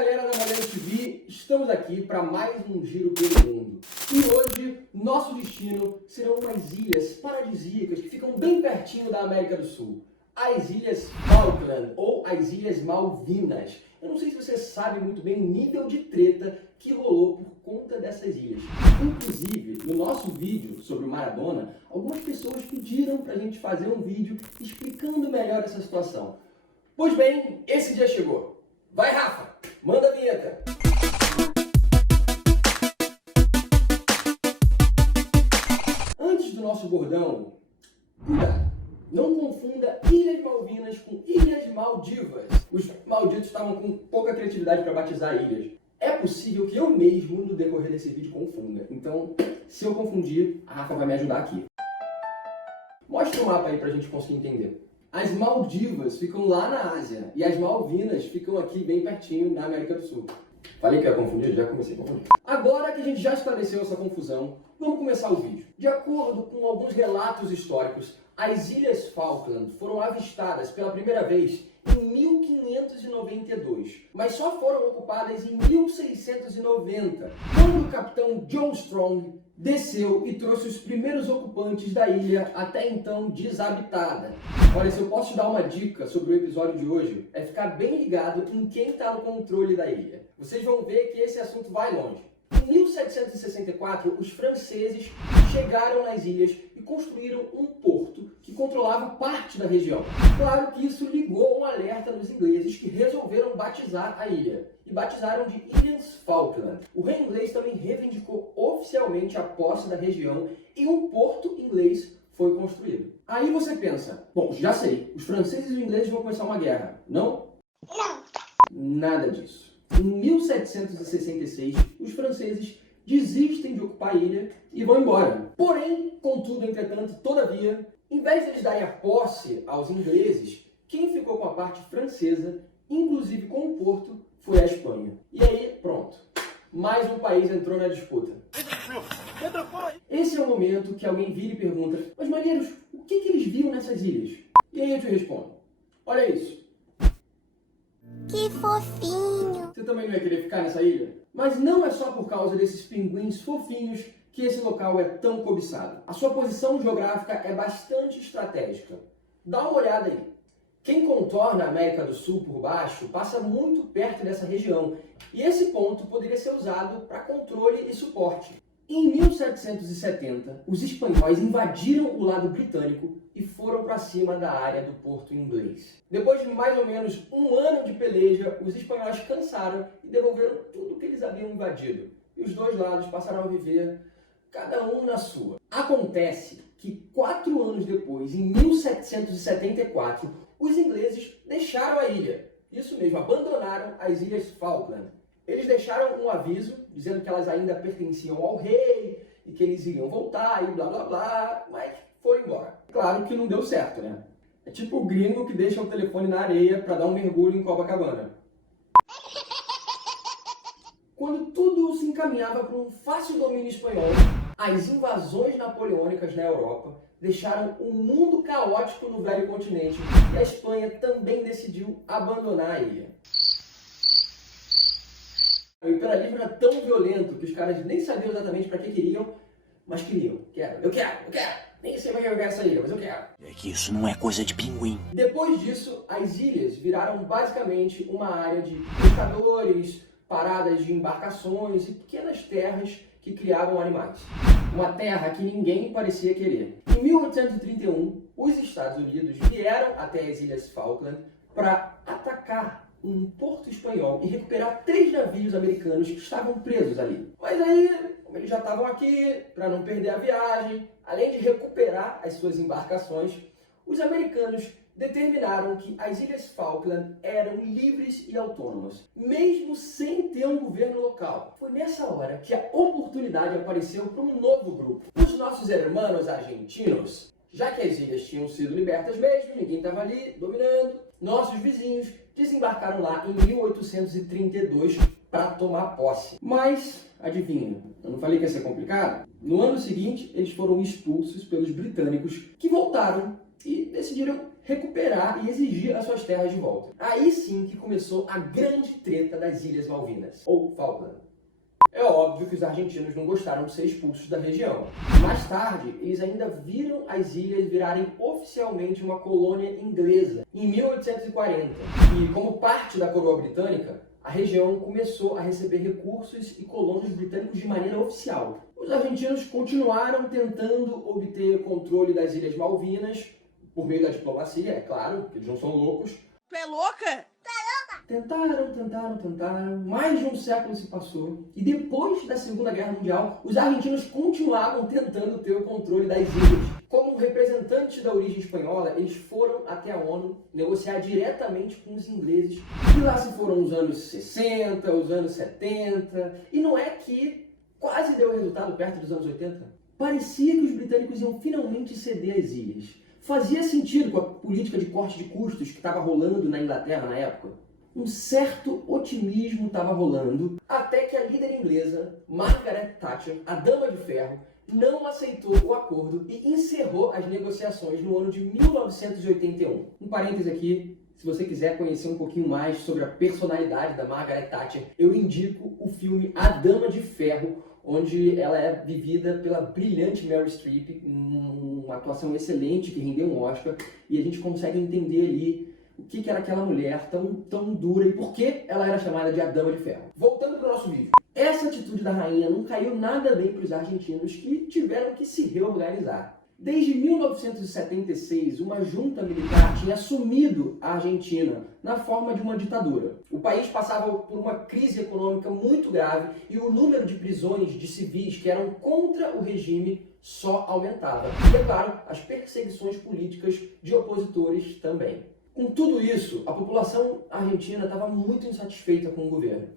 galera da Mariano TV, estamos aqui para mais um giro pelo mundo. E hoje, nosso destino serão umas ilhas paradisíacas que ficam bem pertinho da América do Sul. As Ilhas Falkland, ou as Ilhas Malvinas. Eu não sei se você sabe muito bem o nível de treta que rolou por conta dessas ilhas. Inclusive, no nosso vídeo sobre o Maradona, algumas pessoas pediram para a gente fazer um vídeo explicando melhor essa situação. Pois bem, esse dia chegou. Vai, Rafa! Manda a vinheta! Antes do nosso bordão, cuidado! Não confunda Ilhas Malvinas com Ilhas Maldivas. Os malditos estavam com pouca criatividade para batizar ilhas. É possível que eu mesmo, no decorrer desse vídeo, confunda. Então, se eu confundir, a Rafa vai me ajudar aqui. Mostra o mapa aí pra gente conseguir entender. As Maldivas ficam lá na Ásia e as Malvinas ficam aqui bem pertinho na América do Sul. Falei que ia confundir? Já comecei a confundir. Agora que a gente já esclareceu essa confusão, vamos começar o vídeo. De acordo com alguns relatos históricos, as Ilhas Falkland foram avistadas pela primeira vez em 1592, mas só foram ocupadas em 1690, quando o capitão John Strong desceu e trouxe os primeiros ocupantes da ilha, até então desabitada. Olha, se eu posso te dar uma dica sobre o episódio de hoje, é ficar bem ligado em quem está no controle da ilha. Vocês vão ver que esse assunto vai longe. Em 1764, os franceses chegaram nas ilhas e construíram um porto que controlava parte da região. Claro que isso ligou um alerta nos ingleses, que resolveram batizar a ilha. E batizaram de Ilhas Falkland. O rei inglês também reivindicou oficialmente a posse da região e um porto inglês foi construído. Aí você pensa, bom, já sei, os franceses e os ingleses vão começar uma guerra, não? Não. Nada disso. Em 1766, os franceses desistem de ocupar a ilha e vão embora. Porém, contudo, entretanto, todavia, em vez de eles darem a posse aos ingleses, quem ficou com a parte francesa, inclusive com o porto, foi a Espanha. E aí, pronto. Mais um país entrou na disputa. Esse é o momento que alguém vira e pergunta, mas marinheiros, o que eles viram nessas ilhas? E aí eu te respondo, olha isso. Que fofinho! Você também não ia querer ficar nessa ilha? Mas não é só por causa desses pinguins fofinhos que esse local é tão cobiçado. A sua posição geográfica é bastante estratégica. Dá uma olhada aí. Quem contorna a América do Sul por baixo passa muito perto dessa região, e esse ponto poderia ser usado para controle e suporte. Em 1770, os espanhóis invadiram o lado britânico e foram para cima da área do porto inglês. Depois de mais ou menos um ano de peleja, os espanhóis cansaram e devolveram tudo que eles haviam invadido. E os dois lados passaram a viver cada um na sua. Acontece que 4 anos depois, em 1774, os ingleses deixaram a ilha. Isso mesmo, abandonaram as Ilhas Falkland. Eles deixaram um aviso dizendo que elas ainda pertenciam ao rei e que eles iriam voltar e blá blá blá, mas foram embora. Claro que não deu certo, né? É tipo o gringo que deixa o telefone na areia para dar um mergulho em Copacabana. Quando tudo se encaminhava para um fácil domínio espanhol, as invasões napoleônicas na Europa deixaram o mundo caótico no velho continente e a Espanha também decidiu abandonar a ilha. O imperialismo era tão violento que os caras nem sabiam exatamente para que queriam, mas queriam. Eu quero. Nem sei para que eu quero essa ilha, mas eu quero. É que isso não é coisa de pinguim. Depois disso, as ilhas viraram basicamente uma área de pescadores, paradas de embarcações e pequenas terras que criavam animais. Uma terra que ninguém parecia querer. Em 1831, os Estados Unidos vieram até as Ilhas Falkland para atacar um porto espanhol e recuperar 3 navios americanos que estavam presos ali. Mas aí, como eles já estavam aqui, para não perder a viagem, além de recuperar as suas embarcações, os americanos determinaram que as Ilhas Falkland eram livres e autônomas, mesmo sem ter um governo local. Foi nessa hora que a oportunidade apareceu para um novo grupo. Os nossos hermanos argentinos, já que as ilhas tinham sido libertas mesmo, ninguém estava ali dominando, nossos vizinhos desembarcaram lá em 1832 para tomar posse. Mas, adivinha, eu não falei que ia ser complicado? No ano seguinte, eles foram expulsos pelos britânicos, que voltaram e decidiram recuperar e exigir as suas terras de volta. Aí sim que começou a grande treta das Ilhas Malvinas, ou Falkland. É óbvio que os argentinos não gostaram de ser expulsos da região. Mais tarde, eles ainda viram as ilhas virarem oficialmente uma colônia inglesa, em 1840. E como parte da coroa britânica, a região começou a receber recursos e colônios britânicos de maneira oficial. Os argentinos continuaram tentando obter controle das Ilhas Malvinas, por meio da diplomacia, é claro, porque eles não são loucos. Tu é louca? Tentaram, mais de um século se passou, e depois da Segunda Guerra Mundial, os argentinos continuavam tentando ter o controle das ilhas. Como representantes da origem espanhola, eles foram até a ONU negociar diretamente com os ingleses, e lá se foram os anos 60, os anos 70, e não é que quase deu resultado perto dos anos 80? Parecia que os britânicos iam finalmente ceder as ilhas. Fazia sentido com a política de corte de custos que estava rolando na Inglaterra na época. Um certo otimismo estava rolando, até que a líder inglesa, Margaret Thatcher, a Dama de Ferro, não aceitou o acordo e encerrou as negociações no ano de 1981. Um parêntese aqui, se você quiser conhecer um pouquinho mais sobre a personalidade da Margaret Thatcher, eu indico o filme A Dama de Ferro, onde ela é vivida pela brilhante Meryl Streep, uma atuação excelente que rendeu um Oscar, e a gente consegue entender ali o que era aquela mulher tão dura e por que ela era chamada de a Dama de Ferro. Voltando para o nosso vídeo. Essa atitude da rainha não caiu nada bem para os argentinos, que tiveram que se reorganizar. Desde 1976, uma junta militar tinha assumido a Argentina na forma de uma ditadura. O país passava por uma crise econômica muito grave e o número de prisões de civis que eram contra o regime só aumentava. E, é claro, as perseguições políticas de opositores também. Com tudo isso, a população argentina estava muito insatisfeita com o governo.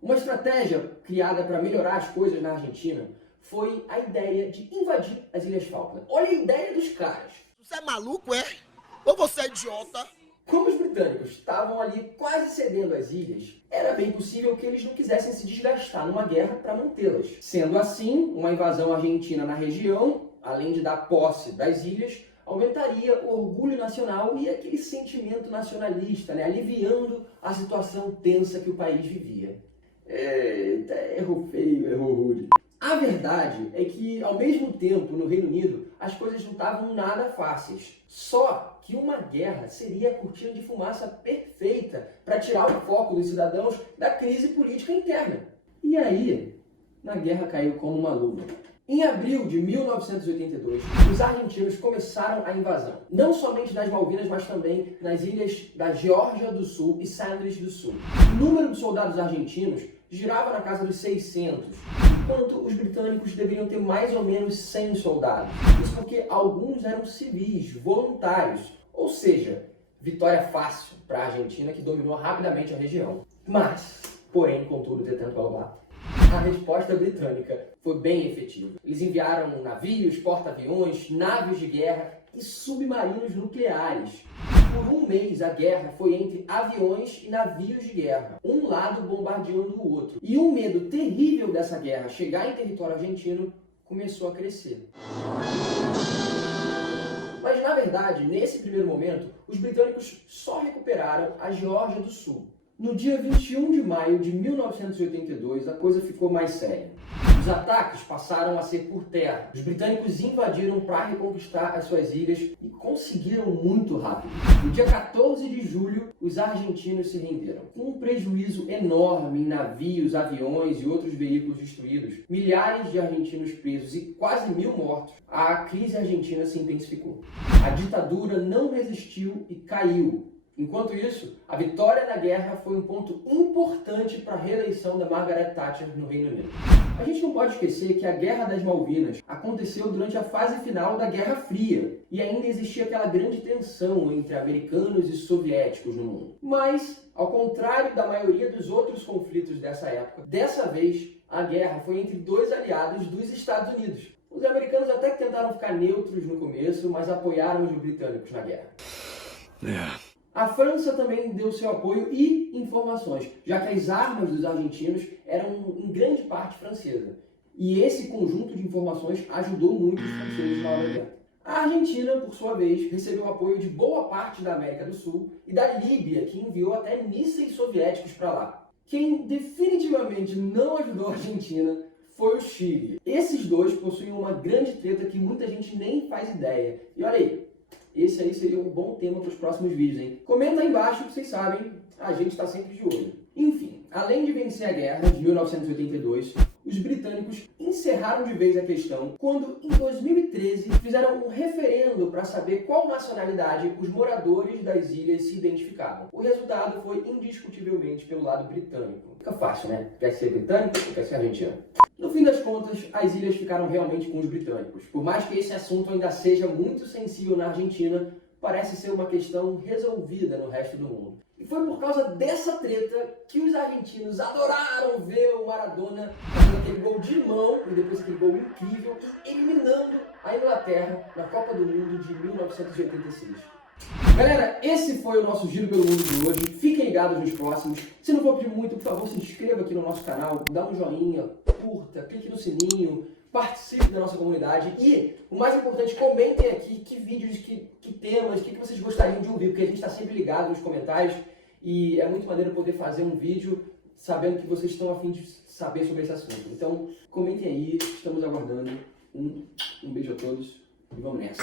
Uma estratégia criada para melhorar as coisas na Argentina foi a ideia de invadir as Ilhas Falkland. Olha a ideia dos caras. Você é maluco, é? Ou você é idiota? Como os britânicos estavam ali quase cedendo as ilhas, era bem possível que eles não quisessem se desgastar numa guerra para mantê-las. Sendo assim, uma invasão argentina na região, além de dar posse das ilhas, aumentaria o orgulho nacional e aquele sentimento nacionalista, aliviando a situação tensa que o país vivia. Eita, errou feio, errou rude. A verdade é que, ao mesmo tempo, no Reino Unido, as coisas não estavam nada fáceis. Só que uma guerra seria a cortina de fumaça perfeita para tirar o foco dos cidadãos da crise política interna. E aí, a guerra caiu como uma luva. Em abril de 1982, os argentinos começaram a invasão, não somente das Malvinas, mas também nas ilhas da Geórgia do Sul e Sandwich do Sul. O número de soldados argentinos girava na casa dos 600, enquanto os britânicos deveriam ter mais ou menos 100 soldados. Isso porque alguns eram civis, voluntários, ou seja, vitória fácil para a Argentina, que dominou rapidamente a região. Mas, porém, contudo, tentando falar, a resposta britânica foi bem efetiva. Eles enviaram navios, porta-aviões, navios de guerra e submarinos nucleares. Por um mês, a guerra foi entre aviões e navios de guerra, um lado bombardeando o outro. E o medo terrível dessa guerra chegar em território argentino começou a crescer. Mas, na verdade, nesse primeiro momento, os britânicos só recuperaram a Geórgia do Sul. No dia 21 de maio de 1982, a coisa ficou mais séria. Os ataques passaram a ser por terra. Os britânicos invadiram para reconquistar as suas ilhas e conseguiram muito rápido. No dia 14 de julho, os argentinos se renderam. Com um prejuízo enorme em navios, aviões e outros veículos destruídos, milhares de argentinos presos e quase 1000 mortos, a crise argentina se intensificou. A ditadura não resistiu e caiu. Enquanto isso, a vitória na guerra foi um ponto importante para a reeleição da Margaret Thatcher no Reino Unido. A gente não pode esquecer que a Guerra das Malvinas aconteceu durante a fase final da Guerra Fria e ainda existia aquela grande tensão entre americanos e soviéticos no mundo. Mas, ao contrário da maioria dos outros conflitos dessa época, dessa vez a guerra foi entre dois aliados dos Estados Unidos. Os americanos até que tentaram ficar neutros no começo, mas apoiaram os britânicos na guerra. A França também deu seu apoio e informações, já que as armas dos argentinos eram em grande parte francesa. E esse conjunto de informações ajudou muito os franceses na hora da guerra. A Argentina, por sua vez, recebeu apoio de boa parte da América do Sul e da Líbia, que enviou até mísseis soviéticos para lá. Quem definitivamente não ajudou a Argentina foi o Chile. Esses dois possuem uma grande treta que muita gente nem faz ideia. E olha aí, esse aí seria um bom tema para os próximos vídeos, hein? Comenta aí embaixo que vocês sabem, a gente está sempre de olho. Enfim, além de vencer a guerra de 1982, os britânicos encerraram de vez a questão quando, em 2013, fizeram um referendo para saber qual nacionalidade os moradores das ilhas se identificavam. O resultado foi indiscutivelmente pelo lado britânico. Fica fácil, né? Quer ser britânico ou quer ser argentino? No fim das contas, as ilhas ficaram realmente com os britânicos. Por mais que esse assunto ainda seja muito sensível na Argentina, parece ser uma questão resolvida no resto do mundo. E foi por causa dessa treta que os argentinos adoraram ver o Maradona fazendo aquele gol de mão, e depois aquele gol incrível, e eliminando a Inglaterra na Copa do Mundo de 1986. Galera, esse foi o nosso Giro pelo Mundo de hoje. Fiquem ligados nos próximos. Se não for pedir muito, por favor, se inscreva aqui no nosso canal, dá um joinha, curta, clique no sininho, participe da nossa comunidade e, o mais importante, comentem aqui que vídeos, que temas, o que vocês gostariam de ouvir, porque a gente está sempre ligado nos comentários e é muito maneiro poder fazer um vídeo sabendo que vocês estão a fim de saber sobre esse assunto. Então, comentem aí, estamos aguardando. Um beijo a todos e vamos nessa.